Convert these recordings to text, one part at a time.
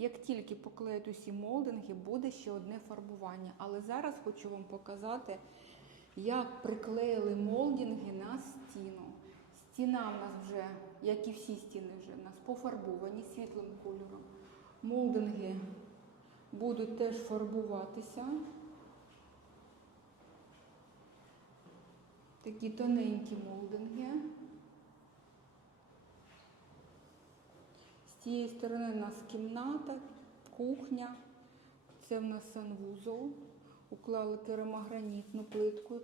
Як тільки поклеють усі молдинги, буде ще одне фарбування. Але зараз хочу вам показати, як приклеїли молдинги на стіну. Стіна в нас вже, як і всі стіни, вже в нас пофарбовані світлим кольором. Молдинги будуть теж фарбуватися. Такі тоненькі молдинги. З цієї сторони в нас кімната, кухня. Це в нас санвузол. Уклали керамогранітну плитку.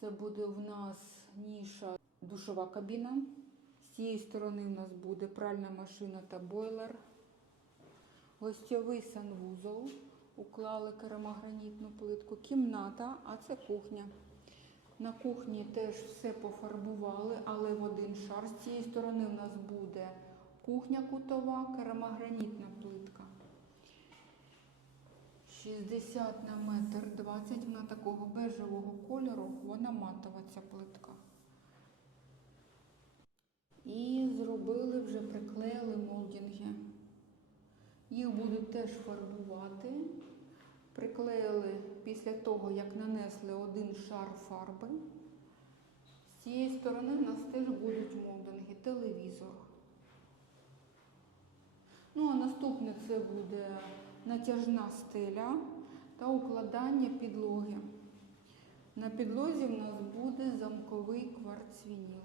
Це буде в нас ніша душова кабіна. З цієї сторони в нас буде пральна машина та бойлер. Гостьовий санвузол. Уклали керамогранітну плитку. Кімната, а це кухня. На кухні теж все пофарбували, але в один шар. З цієї сторони в нас буде кухня кутова, керамогранітна плитка. 60 на метр 20, вона такого бежевого кольору, вона матова ця плитка. І зробили вже, приклеїли молдинги. Їх будуть теж фарбувати. Приклеїли після того, як нанесли один шар фарби. З цієї сторони в нас теж будуть молдинги, наступне це буде натяжна стеля та укладання підлоги. На підлозі в нас буде замковий кварцвініл.